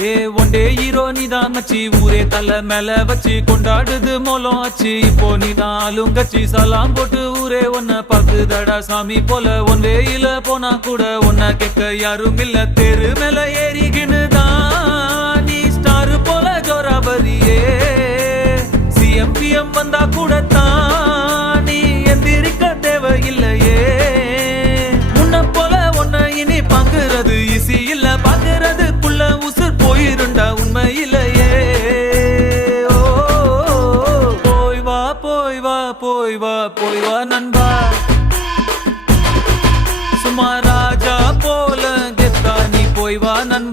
ஏ one day hero நீதான் மச்சி, ஊரே தலை மேல வச்சு கொண்டாடுது மோலம் ஆச்சு. இப்போ நீதான் ஆளுங்கச்சி, சலாம் போட்டு ஊரே ஒன்ன பாக்குதடா சாமி போல. ஒன்வேயில போனா கூட ஒன்ன கேட்க யாரும் இல்ல. தெரு மேல ஏறிகினுதான் நீ ஸ்டார் போல ஜோராபரியே. சிஎம் வந்தா கூட தான் நீ எந்திரிக்க தேவையில்லையே. முன்ன போல ஒன்ன இனி பாக்குறது ஈஸி இல்ல, பாக்குறதுக்குள்ள உசுர் போயிருண்டா உண்மையிலேயே. போய் வா போய் வா போய் வா போய் வா நண்பா, சும்மா ராஜா போல கெத்தா நீ போய் வா நண்பா.